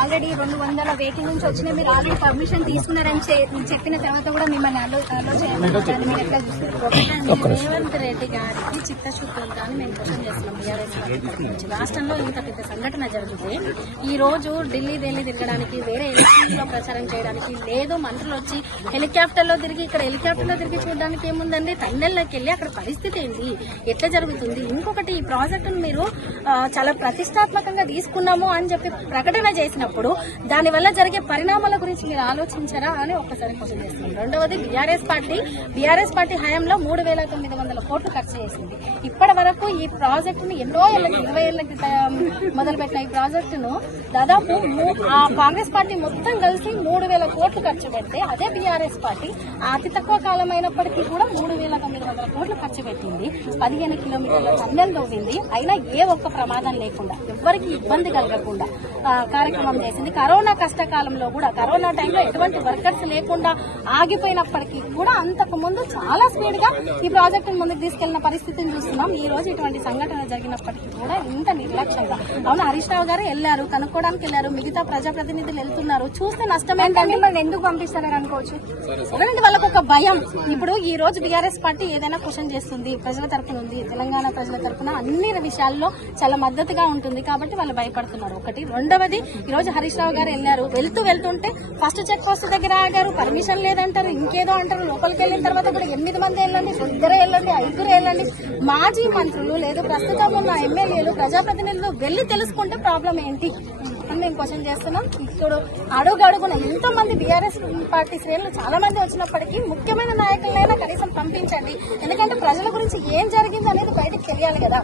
Already 200 vehicle నుంచి వచ్చినాయి, మీరు ఆల్రెడీ పర్మిషన్ తీసుకున్నారని చెప్పిన తర్వాత కూడా మిమ్మల్ని అలో చేయాలి. మీరు ఎట్లా చూస్తారు? రేవంత్ రెడ్డి గారికి చిత్తశుద్ధి ఉందా అని మేము క్వశ్చన్ చేస్తున్నాం. బీఆర్ఎస్ నుంచి రాష్ట్రంలో ఇంత పెద్ద సంఘటన జరిగితే ఈ రోజు ఢిల్లీ తిరగడానికి, వేరే ఎలక్షన్స్ లో ప్రచారం చేయడానికి లేదు. మంత్రులు వచ్చి హెలికాప్టర్లో తిరిగి ఇక్కడ హెలికాప్టర్లో తిరిగి చూడడానికి ఏముందండి? తండెల్లోకి వెళ్లి అక్కడ పరిస్థితి ఏంటి, ఎట్లా జరుగుతుంది? ఇంకొకటి, ఈ ప్రాజెక్టును మీరు చాలా ప్రతిష్టాత్మకంగా తీసుకున్నాము అని చెప్పి ప్రకటన చేసినప్పుడు దానివల్ల జరిగే పరిణామాల గురించి మీరు ఆలోచించారా అని ఒక్కసారి క్వశ్చన్ చేస్తున్నాం. రెండవది, బీఆర్ఎస్ పార్టీ హయాంలో 3,900 కోట్లు ఖర్చు చేసింది. ఇప్పటి వరకు ఈ ప్రాజెక్టును ఎన్నో ఏళ్ళకి 20 ఏళ్ల క్రితం మొదలుపెట్టిన ఈ ప్రాజెక్టును దాదాపు కాంగ్రెస్ పార్టీ మొత్తం కలిసి 3,000 కోట్లు ఖర్చు పెడితే, అదే బీఆర్ఎస్ పార్టీ అతి తక్కువ కాలం అయినప్పటికీ కూడా 3,900 కోట్లు ఖర్చు పెట్టింది. 15 కిలోమీటర్ల టన్నెల్ తవ్వింది. అయినా ఏ ఒక్క ప్రమాదం లేకుండా, ఎవరికి ఇబ్బంది కలగకుండా కార్యక్రమం చేసింది. కరోనా కష్టకాలంలో కూడా, కరోనా టైంలో ఎటువంటి వర్కర్స్ లేకుండా ఆగిపోయినప్పటికీ కూడా అంతకు ముందు చాలా స్పీడ్ గా ఈ ప్రాజెక్టును ముందుకు తీసుకెళ్లిన పరిస్థితిని చూస్తున్నాం. ఈ రోజు ఇటువంటి సంఘటన జరిగినప్పటికీ కూడా ఇంత నిర్లక్ష్యంగా. అవును, హరీష్ రావు గారు వెళ్లారు, కనుక్కోవడానికి వెళ్లారు, మిగతా ప్రజాప్రతినిధులు వెళ్తున్నారు. చూస్తే నష్టం ఏంటంటే మనం ఎందుకు పంపిస్తారని అనుకోవచ్చు. ఎందుకంటే వాళ్ళకు ఒక భయం. ఇప్పుడు ఈ రోజు బీఆర్ఎస్ పార్టీ ఏదైనా క్వశ్చన్ చేస్తుంది, ప్రజల తరఫున ఉంది, తెలంగాణ ప్రజల తరఫున అన్ని విషయాల్లో చాలా మద్దతుగా ఉంటుంది కాబట్టి వాళ్ళు భయపడుతున్నారు. ఒకటి. రెండవది, ఈ రోజు హరీష్ రావు గారు వెళ్లారు, వెళ్తుంటే ఫస్ట్ చెక్ పోస్ట్ దగ్గర ఆగారు, పర్మిషన్ లేదంటారు, ఇంకేదో అంటారు. లోపలికి వెళ్లిన తర్వాత కూడా 8 మంది వెళ్ళండి, 2 వెళ్ళండి, 5 వెళ్ళండి. మాజీ మంత్రులు లేదు ప్రస్తుతం ఉన్న ఎమ్మెల్యేలు, ప్రజాప్రతినిధులు వెళ్లి తెలుసుకుంటే ప్రాబ్లం ఏంటి అని మేము క్వశ్చన్ చేస్తున్నాం. ఇప్పుడు అడుగున ఎంతో మంది బీఆర్ఎస్ పార్టీ శ్రేణులు చాలా మంది వచ్చినప్పటికీ ముఖ్యమైన నాయకులైనా కనీసం పంపించండి. ఎందుకంటే ప్రజల గురించి ఏం జరిగింది అనేది బయటకు తెలియాలి కదా.